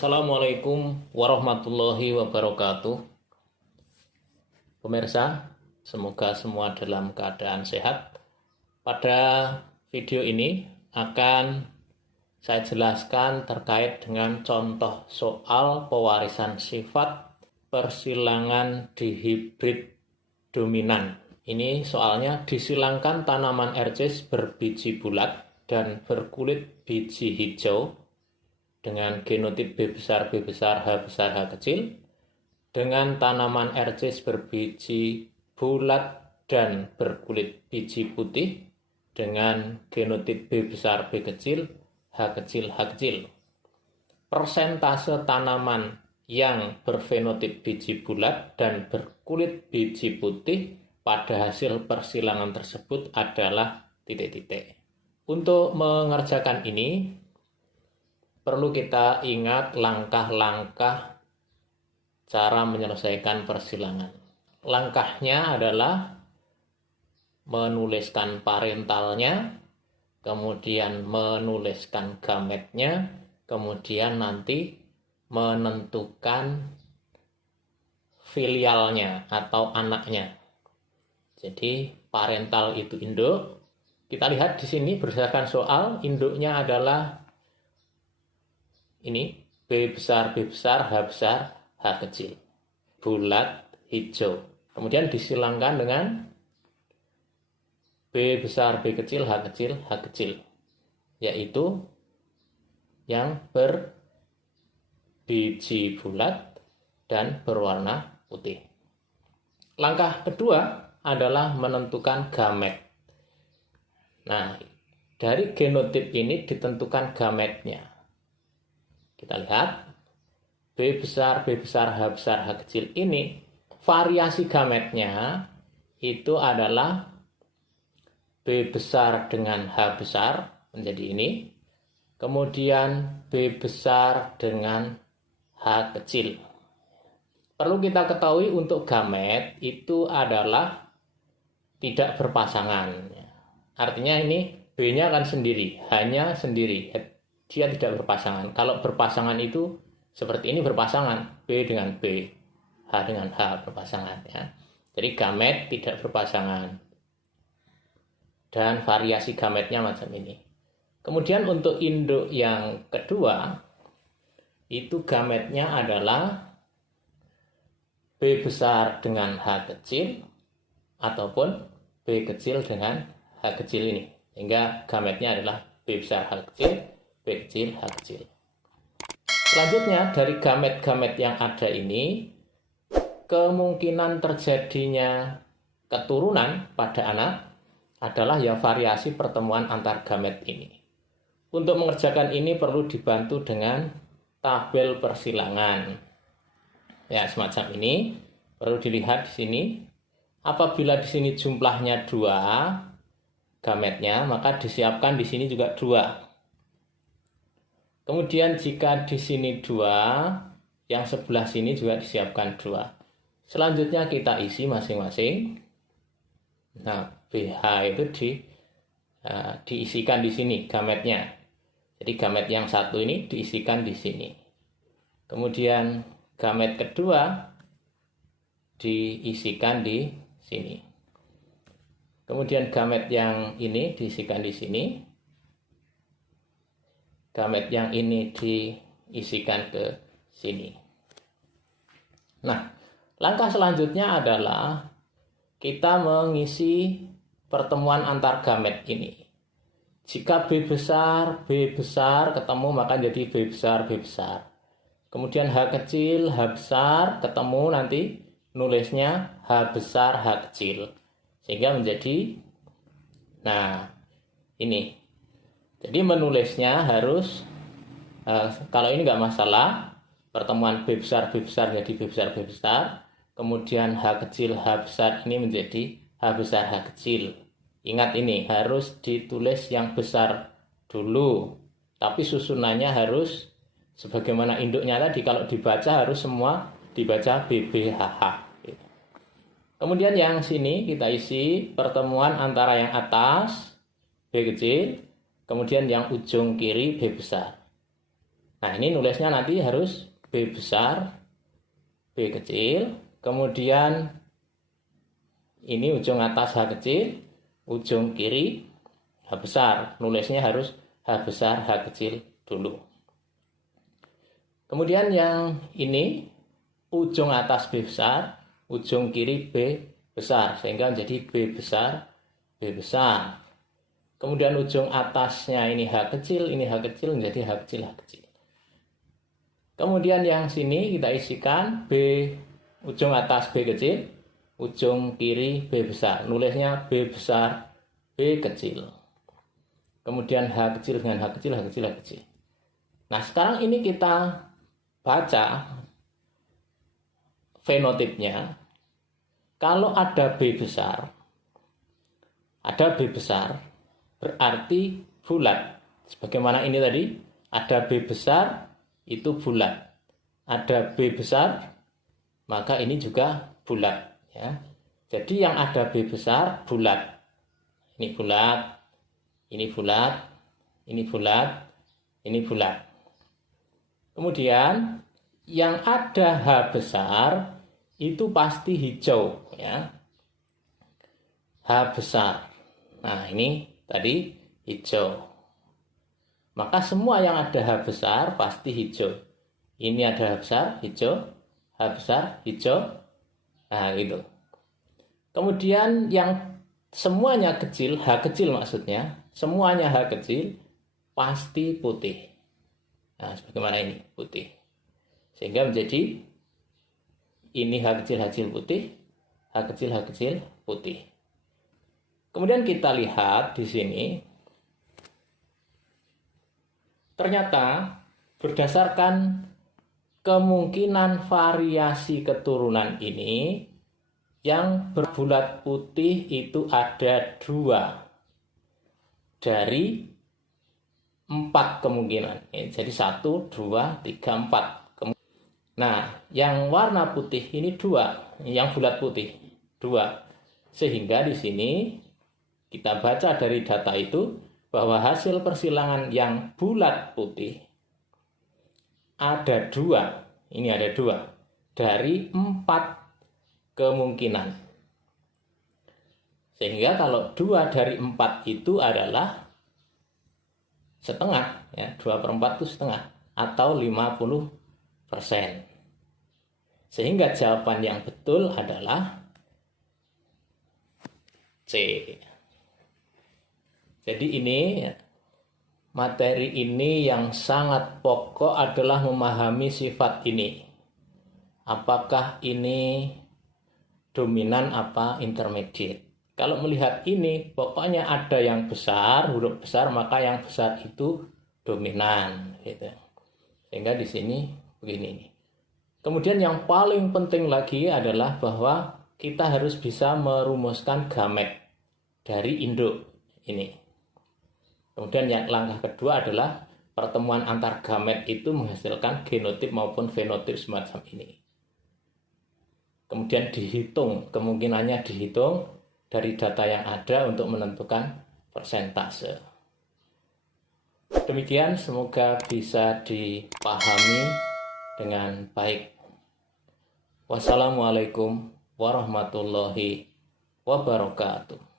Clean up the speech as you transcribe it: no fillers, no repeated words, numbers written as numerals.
Assalamualaikum warahmatullahi wabarakatuh. Pemirsa, semoga semua dalam keadaan sehat. Pada video ini akan saya jelaskan terkait dengan contoh soal pewarisan sifat persilangan dihibrid dominan. Ini soalnya disilangkan tanaman ercis berbiji bulat dan berkulit biji hijau dengan genotip B besar, B besar, H besar, H kecil, dengan tanaman ercis berbiji bulat dan berkulit biji putih dengan genotip B besar, B kecil, H kecil, H kecil. Persentase tanaman yang berfenotip biji bulat dan berkulit biji putih pada hasil persilangan tersebut adalah titik-titik. Untuk mengerjakan ini, perlu kita ingat langkah-langkah cara menyelesaikan persilangan. Langkahnya adalah menuliskan parentalnya, kemudian menuliskan gametnya, kemudian nanti menentukan filialnya atau anaknya. Jadi parental itu induk. Kita lihat di sini berdasarkan soal, induknya adalah ini B besar, B besar, H besar, H kecil. Bulat, hijau. Kemudian disilangkan dengan B besar, B kecil, H kecil, H kecil. Yaitu yang berbiji bulat dan berwarna putih. Langkah kedua adalah menentukan gamet. Nah, dari genotip ini ditentukan gametnya. Kita lihat, B besar, B besar, H besar, H kecil ini, variasi gametnya itu adalah B besar dengan H besar, menjadi ini. Kemudian B besar dengan H kecil. Perlu kita ketahui untuk gamet itu adalah tidak berpasangan. Artinya ini B-nya akan sendiri, H-nya sendiri. Dia tidak berpasangan. Kalau berpasangan itu seperti ini berpasangan, B dengan B, H dengan H berpasangan. Ya. Jadi gamet tidak berpasangan. Dan variasi gametnya macam ini. Kemudian untuk induk yang kedua, itu gametnya adalah B besar dengan H kecil, ataupun B kecil dengan H kecil ini. Sehingga gametnya adalah B besar H kecil, B kecil, H kecil. Selanjutnya dari gamet-gamet yang ada ini, kemungkinan terjadinya keturunan pada anak adalah ya variasi pertemuan antar gamet ini. Untuk mengerjakan ini perlu dibantu dengan tabel persilangan. Ya, semacam ini. Perlu dilihat di sini. Apabila di sini jumlahnya 2 gametnya, maka disiapkan di sini juga 2. Kemudian jika di sini 2, yang sebelah sini juga disiapkan 2. Selanjutnya kita isi masing-masing. Nah, BH itu diisikan di sini gametnya. Jadi gamet yang satu ini diisikan di sini. Kemudian gamet kedua diisikan di sini. Kemudian gamet yang ini diisikan di sini. Gamet yang ini diisikan ke sini. Nah, langkah selanjutnya adalah kita mengisi pertemuan antar gamet ini. Jika B besar ketemu, maka jadi B besar, B besar. Kemudian H kecil, H besar ketemu, nanti nulisnya H besar, H kecil. Sehingga menjadi, nah ini. Jadi menulisnya harus, kalau ini nggak masalah, pertemuan B besar jadi B besar, B besar. Kemudian H kecil, H besar ini menjadi H besar, H kecil. Ingat ini, harus ditulis yang besar dulu. Tapi susunannya harus, sebagaimana induknya tadi, kalau dibaca harus semua dibaca BBHH. Kemudian yang sini kita isi pertemuan antara yang atas, B kecil, kemudian yang ujung kiri B besar. Nah, ini nulisnya nanti harus B besar, B kecil, kemudian ini ujung atas H kecil, ujung kiri H besar. Nulisnya harus H besar, H kecil dulu. Kemudian yang ini ujung atas B besar, ujung kiri B besar, sehingga menjadi B besar, B besar. Kemudian ujung atasnya ini H kecil, ini H kecil, menjadi H kecil, H kecil. Kemudian yang sini kita isikan B, ujung atas B kecil, ujung kiri B besar. Nulisnya B besar, B kecil. Kemudian H kecil dengan H kecil, H kecil, H kecil. Nah, sekarang ini kita baca fenotipnya. Kalau ada B besar, berarti bulat. Sebagaimana ini tadi, ada B besar, itu bulat. Ada B besar, maka ini juga bulat. Ya. Jadi yang ada B besar, bulat. Ini bulat, ini bulat, ini bulat, ini bulat. Kemudian yang ada H besar, itu pasti hijau. Ya. H besar. Nah, ini tadi hijau. Maka semua yang ada H besar pasti hijau. Ini ada H besar, hijau. H besar, hijau. Nah, gitu. Kemudian yang semuanya kecil, H kecil maksudnya, semuanya H kecil pasti putih. Nah, sebagaimana ini, putih. Sehingga menjadi ini H kecil putih, H kecil putih. Kemudian kita lihat di sini, ternyata berdasarkan kemungkinan variasi keturunan ini, yang berbulat putih itu ada 2 dari 4 kemungkinan. Jadi 1, 2, 3, 4. Nah, yang warna putih ini 2, yang bulat putih 2. Sehingga di sini kita baca dari data itu bahwa hasil persilangan yang bulat putih ada 2. Ini ada 2 dari 4 kemungkinan. Sehingga kalau 2 dari 4 itu adalah setengah, ya, 2/4 itu setengah, atau 50%. Sehingga jawaban yang betul adalah C. Jadi ini, materi ini yang sangat pokok adalah memahami sifat ini. Apakah ini dominan apa intermediate. Kalau melihat ini, pokoknya ada yang besar, huruf besar, maka yang besar itu dominan. Gitu. Sehingga di sini begini. Kemudian yang paling penting lagi adalah bahwa kita harus bisa merumuskan gamet dari induk ini. Kemudian yang langkah kedua adalah pertemuan antar gamet itu menghasilkan genotip maupun fenotip semacam ini. Kemudian dihitung, kemungkinannya dihitung dari data yang ada untuk menentukan persentase. Demikian, semoga bisa dipahami dengan baik. Wassalamualaikum warahmatullahi wabarakatuh.